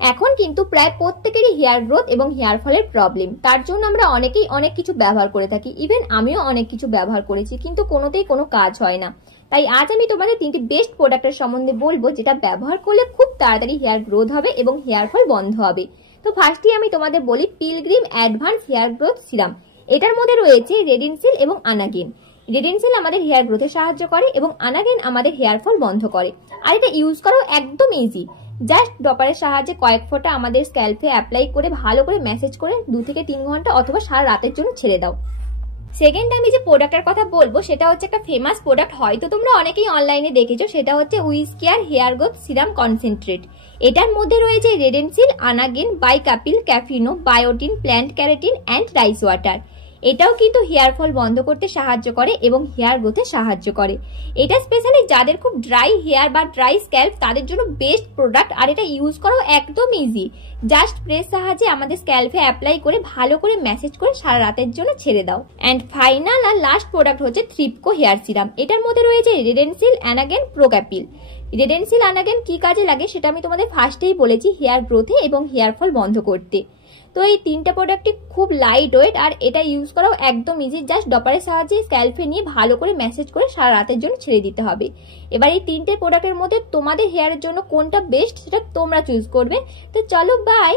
এখন কিন্তু প্রায় প্রত্যেকেরই হেয়ার গ্রোথ এবং হেয়ার ফলের প্রবলেম, তার জন্য আমরা অনেকেই অনেক কিছু ব্যবহার করে থাকি, ইভেন আমিও অনেক কিছু ব্যবহার করেছি, কিন্তু কোনোতেই কোনো কাজ হয় না। তাই আজ আমি তোমাদের 3টি বেস্ট প্রোডাক্টের সম্বন্ধে বলবো, যেটা ব্যবহার করলে খুব তাড়াতাড়ি হেয়ার গ্রোথ হবে এবং হেয়ার ফল বন্ধ হবে। তো ফার্স্টে আমি তোমাদের বলি Pilgrim advance hair growth serum. এটার মধ্যে রয়েছে রেডিনসিল এবং আনাগেন। রেডিনসিল আমাদের হেয়ার গ্রোথে সাহায্য করে এবং আনাগেন আমাদের হেয়ার ফল বন্ধ করে। আর এটা ইউজ করাও একদম ইজি। জাস্ট ড্রপারের সাহায্যে কয়েক ফোঁটা আমাদের স্ক্যাল্পে অ্যাপ্লাই করে ভালো করে ম্যাসেজ করে 2 থেকে 3 ঘন্টা অথবা সারা রাতের জন্য ছেড়ে দাও। সেকেন্ড আমি যে প্রোডাক্টের কথা বলবো সেটা হচ্ছে একটা ফেমাস প্রোডাক্ট, হয়তো তোমরা অনেকেই অনলাইনে দেখেছো, সেটা হচ্ছে WishCare hair growth serum concentrate. এটার মধ্যে রয়েছে Redensyl, Anagain, Baicapil, caffeine, biotin, plant keratin and rice water. এটাও কিন্তু হেয়ার ফল বন্ধ করতে সাহায্য করে এবং হেয়ার গ্রোথে সাহায্য করে। এটা স্পেশালি যাদের খুব ড্রাই হেয়ার বা ড্রাই স্ক্যাল্প তাদের জন্য বেস্ট প্রোডাক্ট। আর এটা ইউজ করাও একদম ইজি। জাস্ট প্রেস সাহায্যে আমাদের স্ক্যাল্পে অ্যাপ্লাই করে ভালো করে ম্যাসেজ করে সারা রাতের জন্য ছেড়ে দাও। অ্যান্ড ফাইনাল আর লাস্ট প্রোডাক্ট হচ্ছে থ্রিপকো হেয়ার সিরাম। এটার মধ্যে রয়েছে রেডেনসিল, অ্যানাগেন, প্রোক্যাপিল। রেডেনসিল, অ্যানাগেন কি কাজে লাগে সেটা আমি তোমাদের ফার্স্টেই বলেছি, হেয়ার গ্রোথে এবং হেয়ার ফল বন্ধ করতে। তো এই 3টা প্রোডাক্টই খুব লাইট ওয়েট আর এটা ইউজ করাও একদম ইজি। জাস্ট ডপারের সাহায্যে স্ক্যাল্পে নিয়ে ভালো করে ম্যাসেজ করে সারা রাতের জন্য ছেড়ে দিতে হবে। এবার এই 3টে প্রোডাক্টের মধ্যে তোমাদের হেয়ারের জন্য কোনটা বেস্ট সেটা তোমরা চুজ করবে। তো চলো বাই।